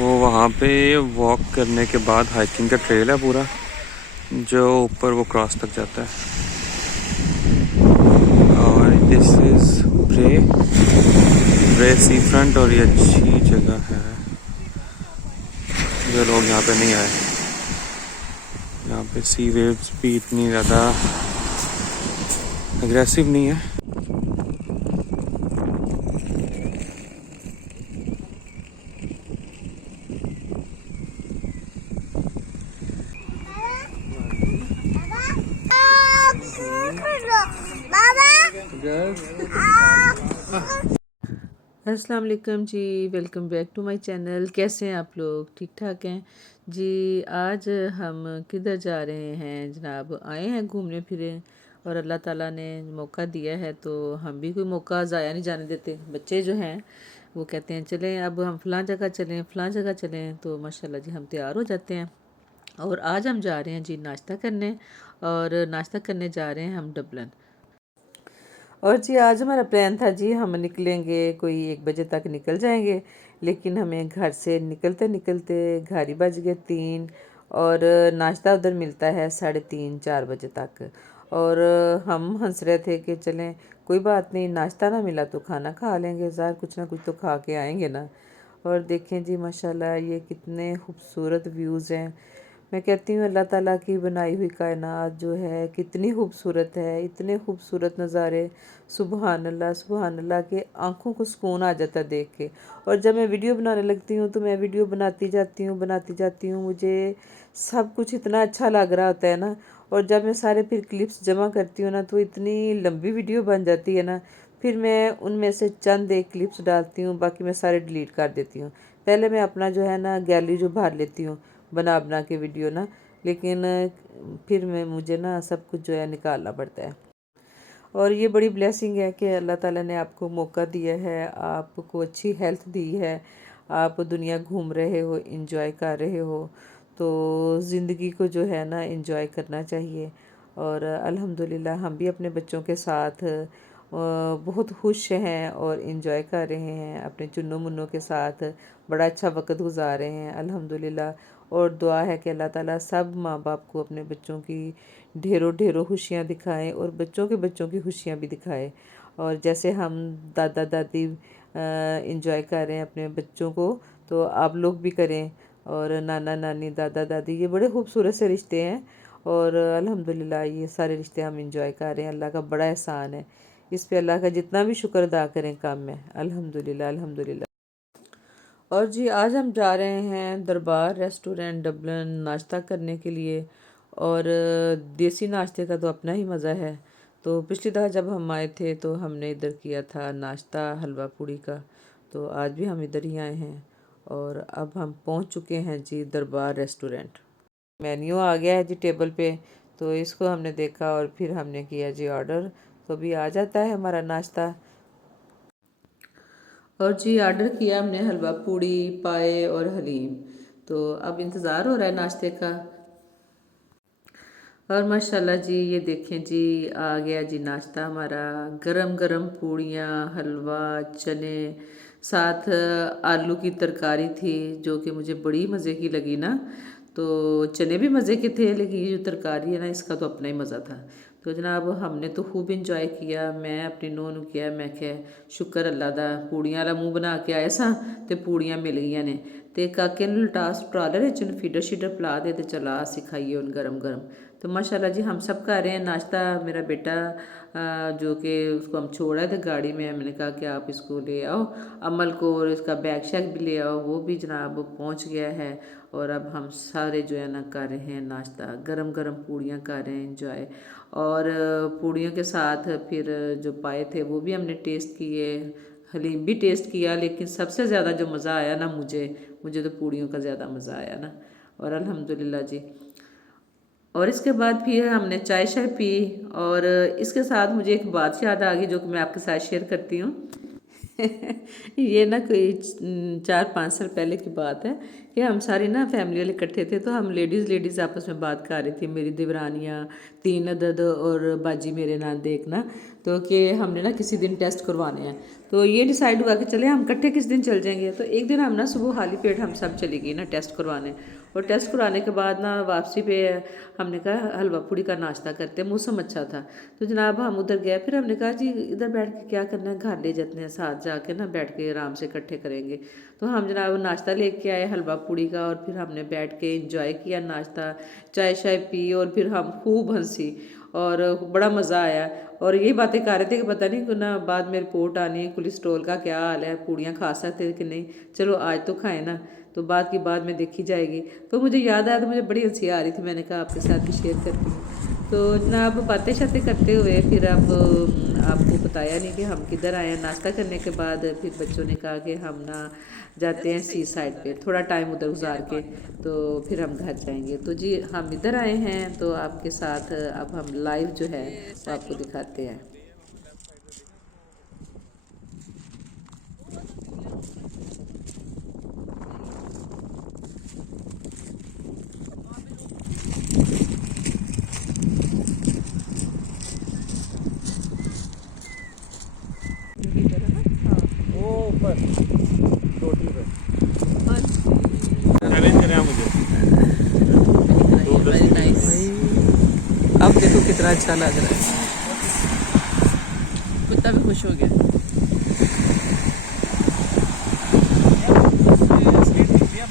वो वहाँ पे वॉक करने के बाद हाइकिंग का ट्रेल है पूरा, जो ऊपर वो क्रॉस तक जाता है। और दिस इज़ ब्रे सी फ्रंट, और ये अच्छी जगह है जो लोग यहाँ पे नहीं आए। यहाँ पे सी वेव्स भी इतनी ज़्यादा एग्रेसिव नहीं है। अस्सलाम वालेकुम जी, welcome back to my channel. कैसे हैं आप लोग? ठीक ठाक हैं जी। आज हम किधर जा रहे हैं जनाब? आए हैं घूमने फिरे और अल्लाह ताला ने मौका दिया है तो हम भी कोई मौका ज़ाया नहीं जाने देते। बच्चे जो हैं वो कहते हैं चलें अब हम फ़लाँ जगह चलें, फ़लाँ जगह चलें, तो माशाल्लाह जी हम तैयार हो जाते हैं। और आज हम जा रहे हैं जी नाश्ता करने, और नाश्ता करने जा रहे हैं हम डबलन। और जी आज हमारा प्लान था जी हम निकलेंगे कोई 1 बजे तक निकल जाएंगे, लेकिन हमें घर से निकलते निकलते घर ही बज गए 3, और नाश्ता उधर मिलता है 3:30-4 बजे तक। और हम हंस रहे थे कि चलें कोई बात नहीं, नाश्ता ना मिला तो खाना खा लेंगे, ज़ाहिर कुछ ना कुछ तो खा के आएंगे ना। और देखें जी माशाल्लाह ये कितने खूबसूरत व्यूज़ हैं। मैं कहती हूँ अल्लाह ताला की बनाई हुई कायनात जो है कितनी खूबसूरत है, इतने खूबसूरत नज़ारे, सुबहान अल्लाह के आँखों को सुकून आ जाता है देख के। और जब मैं वीडियो बनाने लगती हूँ तो मैं वीडियो बनाती जाती हूँ, मुझे सब कुछ इतना अच्छा लग रहा होता है ना। और जब मैं सारे फिर क्लिप्स जमा करती हूँ ना तो इतनी लंबी वीडियो बन जाती है ना। फिर मैं उनमें से चंद एक क्लिप्स डालती हूँ, बाकी मैं सारे डिलीट कर देती हूँ। पहले मैं अपना जो है ना गैलरी जो भर लेती हूँ बना बना के वीडियो ना, लेकिन फिर मैं मुझे ना सब कुछ जो है निकालना पड़ता है। और ये बड़ी ब्लेसिंग है कि अल्लाह ताला ने आपको मौका दिया है, आपको अच्छी हेल्थ दी है, आप दुनिया घूम रहे हो, इंजॉय कर रहे हो, तो ज़िंदगी को जो है ना इंजॉय करना चाहिए। और अल्हम्दुलिल्लाह हम भी अपने बच्चों के साथ बहुत खुश हैं और इंजॉय कर रहे हैं, अपने चुन्नों मुन्नों के साथ बड़ा अच्छा वक्त गुजार रहे हैं अल्हम्दुलिल्लाह। और दुआ है कि अल्लाह ताला सब माँ बाप को अपने बच्चों की ढेरों ढेरों खुशियाँ दिखाएं और बच्चों के बच्चों की खुशियाँ भी दिखाएं। और जैसे हम दादा दादी इंजॉय कर रहे हैं अपने बच्चों को, तो आप लोग भी करें। और नाना नानी दादा दादी ये बड़े खूबसूरत से रिश्ते हैं, और अल्हम्दुलिल्लाह ये सारे रिश्ते हम इंजॉय कर रहे हैं। अल्लाह का बड़ा एहसान है, इस पे अल्लाह का जितना भी शुक्र अदा करें कम है। अल्हम्दुलिल्लाह अल्हम्दुलिल्लाह। और जी आज हम जा रहे हैं दरबार रेस्टोरेंट डबलिन नाश्ता करने के लिए। और देसी नाश्ते का तो अपना ही मज़ा है। तो पिछली दफ़ा जब हम आए थे तो हमने इधर किया था नाश्ता हलवा पूड़ी का, तो आज भी हम इधर ही आए हैं। और अब हम पहुंच चुके हैं जी दरबार रेस्टोरेंट। मेन्यू आ गया है जी टेबल पे, तो इसको हमने देखा और फिर हमने किया जी ऑर्डर, तो अभी आ जाता है हमारा नाश्ता। और जी ऑर्डर किया हमने हलवा पूड़ी पाए और हलीम। तो अब इंतज़ार हो रहा है नाश्ते का। और माशाल्लाह जी ये देखें जी आ गया जी नाश्ता हमारा, गरम गरम पूड़ियाँ हलवा चने, साथ आलू की तरकारी थी जो कि मुझे बड़ी मज़े की लगी ना। तो चने भी मज़े के थे, लेकिन ये जो तरकारी है ना इसका तो अपना ही मज़ा था। तो जनाब हमने तो खूब इंजॉय किया, मैं अपनी नूंह नूं किया, मैं क्या शुक्र अल्लाह दा पूड़ियां वाला मूँह बना के आए सा ते पूड़ियां मिल गई ने। ते काके ने लटास ट्रालर विच फीडर शीडर पिला दे ते चला सिखाइए उन गरम गरम। तो माशाल्लाह जी हम सब कर रहे हैं नाश्ता। मेरा बेटा जो कि उसको हम छोड़ा थे गाड़ी में, मैंने कहा कि आप इसको ले आओ अमल को, और इसका बैग शैग भी ले आओ, वो भी जनाब पहुंच गया है। और अब हम सारे जो है ना कर रहे हैं नाश्ता, गरम गरम पूड़ियाँ कर रहे हैं इंजॉय। और पूड़ियों के साथ फिर जो पाए थे वो भी हमने टेस्ट किए, हलीम भी टेस्ट किया, लेकिन सबसे ज़्यादा जो मज़ा आया ना मुझे मुझे तो पूड़ियों का ज़्यादा मज़ा आया ना। और अल्हम्दुलिल्लाह जी। और इसके बाद फिर हमने चाय शाय पी। और इसके साथ मुझे एक बात याद आ गई जो कि मैं आपके साथ शेयर करती हूँ। ये ना कोई 4-5 साल पहले की बात है कि हम सारी ना फैमिली वाले इकट्ठे थे, तो हम लेडीज़ आपस में बात कर रही थी, मेरी देवरानियाँ 3 अदद और बाजी मेरे नान देखना। तो कि हमने ना किसी दिन टेस्ट करवाने हैं। तो ये डिसाइड हुआ कि चले हम इकट्ठे किस दिन चल जाएंगे। तो एक दिन हम ना सुबह खाली पेट हम सब चली गई ना टेस्ट करवाने, और टेस्ट करवाने के बाद ना वापसी पे हमने कहा हलवा पूड़ी का नाश्ता करते हैं, मौसम अच्छा था। तो जनाब हम उधर गए, फिर हमने कहा जी इधर बैठ के क्या करना है, घर ले जाते हैं, साथ जाके ना बैठ के आराम से इकट्ठे करेंगे। तो हम जनाब नाश्ता लेके आए हलवा पूड़ी का, और फिर हमने बैठ के इंजॉय किया नाश्ता, चाय शाय पी, और फिर हम खूब हंसी और बड़ा मज़ा आया। और यही बातें कर रहे थे कि पता नहीं कि ना बाद में रिपोर्ट आनी है कोलेस्ट्रॉल का क्या हाल है, पूड़ियाँ खा सकते हैं कि नहीं। चलो आज तो खाएं ना, तो बात की बाद में देखी जाएगी। तो मुझे याद आया तो मुझे बड़ी हंसी आ रही थी, मैंने कहा आपके साथ भी शेयर करती हूँ। तो जनाब बातें शातें करते हुए फिर अब आपको बताया नहीं कि हम किधर आए हैं। नाश्ता करने के बाद फिर बच्चों ने कहा कि हम ना जाते हैं सी साइड पे, थोड़ा टाइम उधर गुजार के तो फिर हम घर जाएंगे। तो जी हम इधर आए हैं, तो आपके साथ अब हम लाइव जो है वो आपको दिखाते हैं। वो ऊपर रोटी पे चैलेंज करें मुझे। Very nice. अब देखो कितना अच्छा लग रहा है, कुत्ता भी खुश हो गया।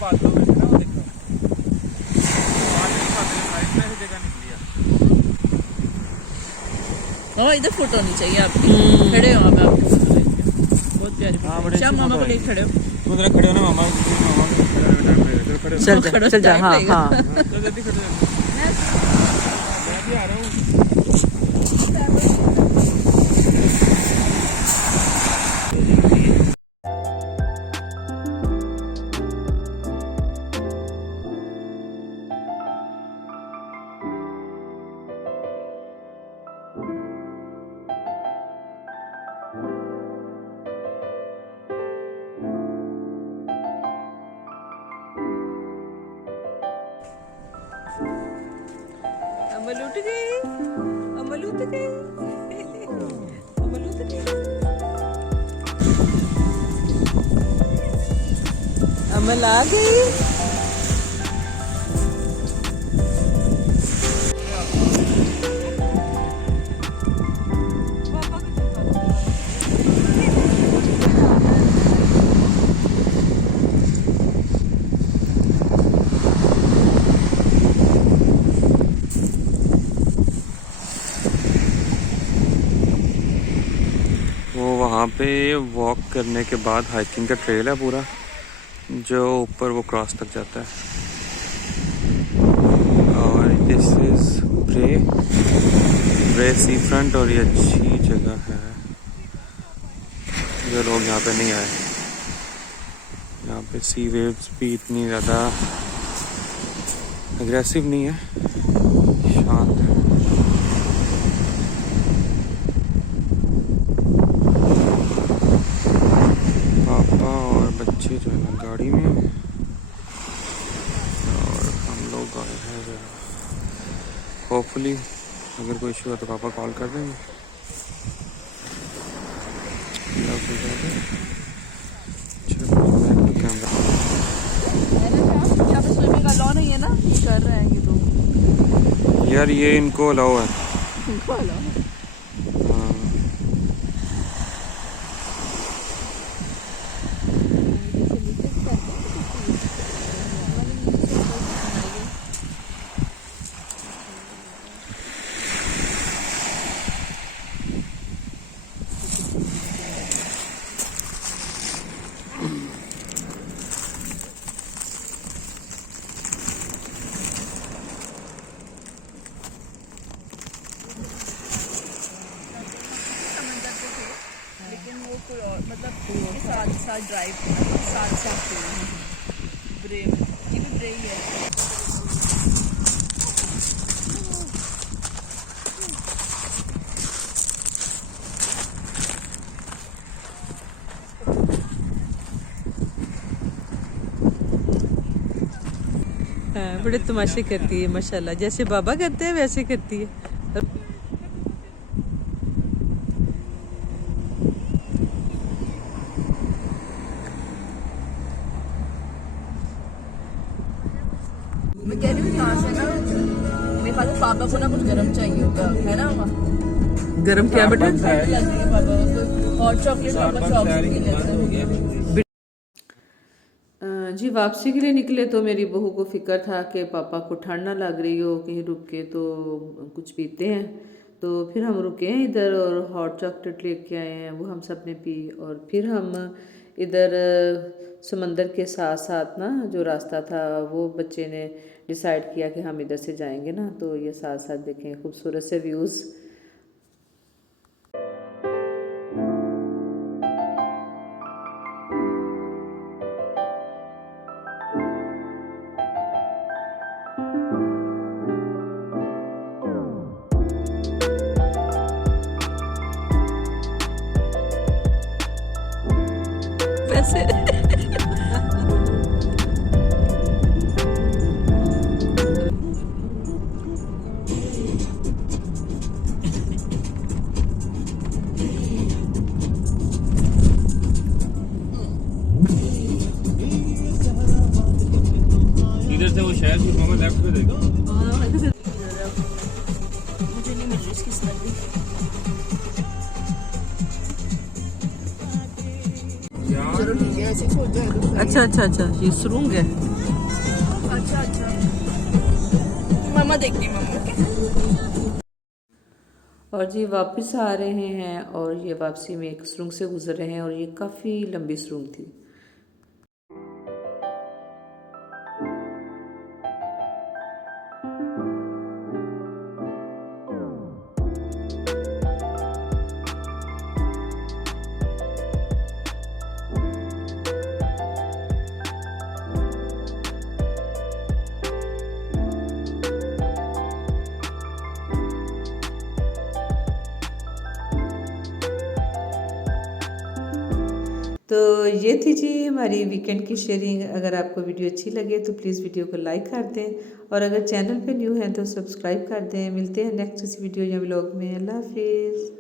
बादलों में ना वो देखो साइड में जगह निकली है। हाँ इधर फोटो नहीं चाहिए आपकी, खड़े हो आप आपकी फोटो लेते हैं। बहुत प्यारी। शाम मामा को लेके खड़े हो, उधर खड़े हो ना मामा, चल चल जा। हाँ हाँ जल्दी खड़े हो, मैं भी आ रहा हूँ। अमल उठ गई, अमल उठ गई, अमल उठ गई, अमल आ गई। वहाँ पे वॉक करने के बाद हाइकिंग का ट्रेल है पूरा, जो ऊपर वो क्रॉस तक जाता है। और दिस इज ब्रे सी फ्रंट, और ये अच्छी जगह है जो लोग यहाँ पे नहीं आए। यहाँ पे सी वेव्स भी इतनी ज़्यादा एग्रेसिव नहीं है, शांत है। पापा और बच्चे जो है ना गाड़ी में, और हम लोग आए हैं। होपफुली अगर कोई इशू है तो पापा कॉल कर देंगे। कर रहे हैं ये लोग यार, ये इनको अलाउ है। हाँ। लेकिन वो कोई और मतलब उसके साथ साथ ड्राइव साथ साथ ब्रे ये भी ब्रे ही है। हाँ, बड़े तमाशे करती है माशाल्लाह, जैसे बाबा करते हैं वैसे करती है। मैं कह रही हूँ यहाँ से ना मेरे ख्याल से पापा को ना कुछ गर्म चाहिए होगा, है ना वहाँ गरम क्या बेटा? लग रही है पापा को, तो हॉट चॉकलेट पापा शॉप से पी लेते हैं। जी वापसी के लिए निकले तो मेरी बहू को फिक्र था कि पापा को ठंड ना लग रही हो, कहीं रुक के तो कुछ पीते हैं। तो फिर हम रुके हैं इधर और हॉट चॉकलेट लेके आए हैं, वो हम सब ने पी। और फिर हम इधर समंदर के साथ साथ ना जो रास्ता था वो बच्चे ने डिसाइड किया कि हम इधर से जाएंगे ना, तो ये साथ साथ देखें खूबसूरत से व्यूज़। वैसे इधर से वो शहर की मामा लेफ्ट पे देखो। मुझे नहीं मिल रही इसकी स्मेल भी। चलो ठीक है, ऐसे छोड़ दो। अच्छा अच्छा अच्छा, ये सुरंग है। अच्छा अच्छा, मामा देखती मामा के। और जी वापस आ रहे हैं और ये वापसी में एक सुरंग से गुजर रहे हैं और ये काफ़ी लंबी सुरंग थी। तो ये थी जी हमारी वीकेंड की शेयरिंग। अगर आपको वीडियो अच्छी लगे तो प्लीज़ वीडियो को लाइक कर दें, और अगर चैनल पे न्यू हैं तो सब्सक्राइब कर दें। मिलते हैं नेक्स्ट वीडियो या व्लॉग में। अल्लाह हाफिज़।